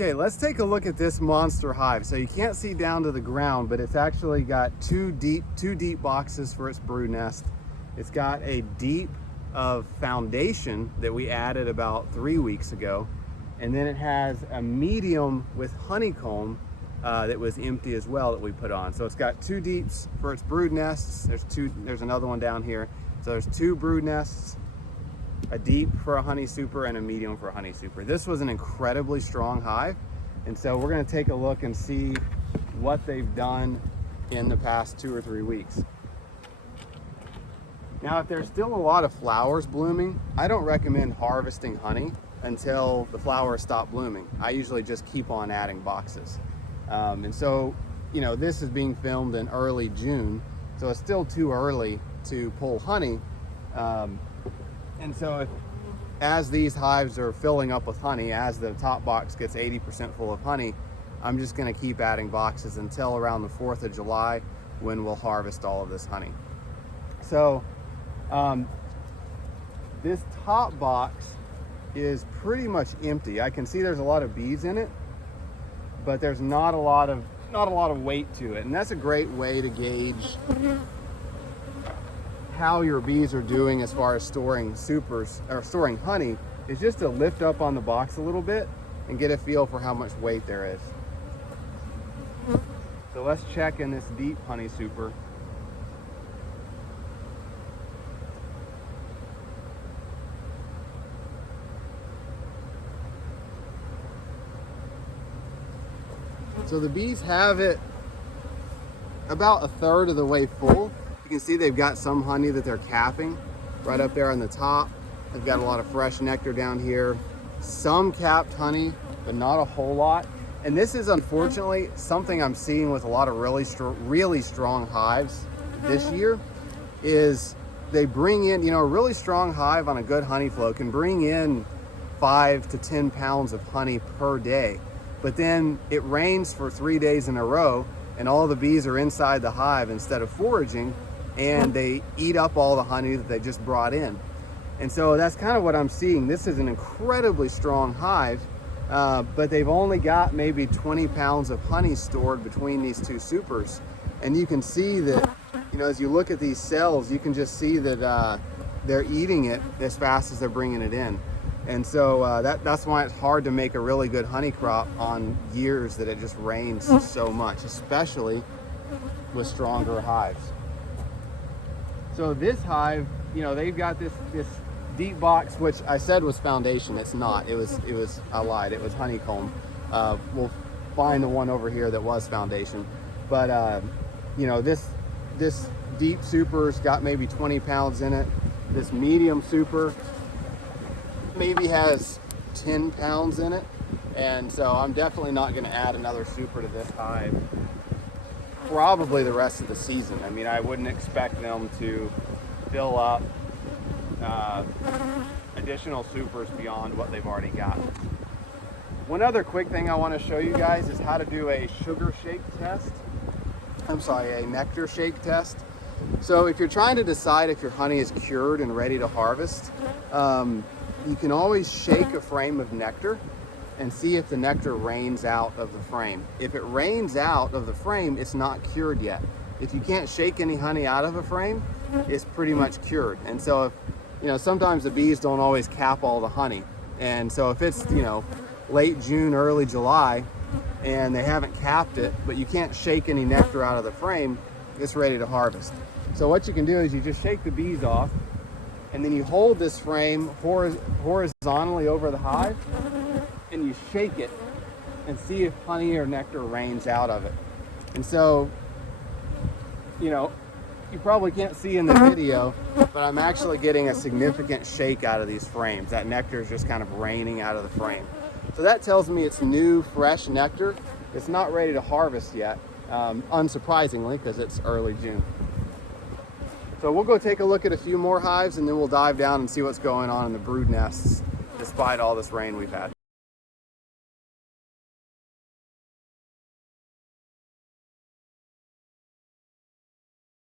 Okay, let's take a look at this monster hive. So you can't see down to the ground, but it's actually got two deep boxes for its brood nest. It's got a deep of foundation that we added about 3 weeks ago. And then it has a medium with honeycomb that was empty as well that we put on. So it's got two deeps for its brood nests. There's another one down here. So there's two brood nests, a deep for a honey super and a medium for a honey super. This was an incredibly strong hive. And so we're gonna take a look and see what they've done in the past 2 or 3 weeks. Now, if there's still a lot of flowers blooming, I don't recommend harvesting honey until the flowers stop blooming. I usually just keep on adding boxes. And so, you know, this is being filmed in early June, so it's still too early to pull honey. And so as these hives are filling up with honey, as the top box gets 80% full of honey, I'm just gonna keep adding boxes until around the 4th of July when we'll harvest all of this honey. So this top box is pretty much empty. I can see there's a lot of bees in it, but there's not a lot of weight to it. And that's a great way to gauge how your bees are doing as far as storing supers or storing honey, is just to lift up on the box a little bit and get a feel for how much weight there is. So let's check in this deep honey super. So the bees have it about 1/3 of the way full. You can see they've got some honey that they're capping right up there on the top. They've got a lot of fresh nectar down here. Some capped honey, but not a whole lot. And this is unfortunately something I'm seeing with a lot of really strong hives this year, is they bring in, you know, a really strong hive on a good honey flow can bring in 5 to 10 pounds of honey per day. But then it rains for 3 days in a row and all the bees are inside the hive instead of foraging, and they eat up all the honey that they just brought in. And so that's kind of what I'm seeing. This is an incredibly strong hive, but they've only got maybe 20 pounds of honey stored between these two supers. And you can see that, you know, as you look at these cells, you can just see that they're eating it as fast as they're bringing it in. And so that's why it's hard to make a really good honey crop on years that it just rains so much, especially with stronger hives. So this hive, you know, they've got this deep box, which I said was foundation. It's not. I lied. It was honeycomb. We'll find the one over here that was foundation. But you know, this deep super's got maybe 20 pounds in it. This medium super maybe has 10 pounds in it. And so I'm definitely not going to add another super to this hive probably the rest of the season. I mean, I wouldn't expect them to fill up additional supers beyond what they've already got. One other quick thing I want to show you guys is how to do a sugar shake test. A nectar shake test. So if you're trying to decide if your honey is cured and ready to harvest, you can always shake a frame of nectar and see if the nectar rains out of the frame. If it rains out of the frame, it's not cured yet. If you can't shake any honey out of a frame, it's pretty much cured. And so if, you know, sometimes the bees don't always cap all the honey. And so if it's, you know, late June, early July, and they haven't capped it, but you can't shake any nectar out of the frame, it's ready to harvest. So what you can do is you just shake the bees off, and then you hold this frame horizontally over the hive, and you shake it and see if honey or nectar rains out of it. And so, you know, you probably can't see in the video, but I'm actually getting a significant shake out of these frames. That nectar is just kind of raining out of the frame. So that tells me it's new, fresh nectar. It's not ready to harvest yet, unsurprisingly, because it's early June. So we'll go take a look at a few more hives, and then we'll dive down and see what's going on in the brood nests despite all this rain we've had.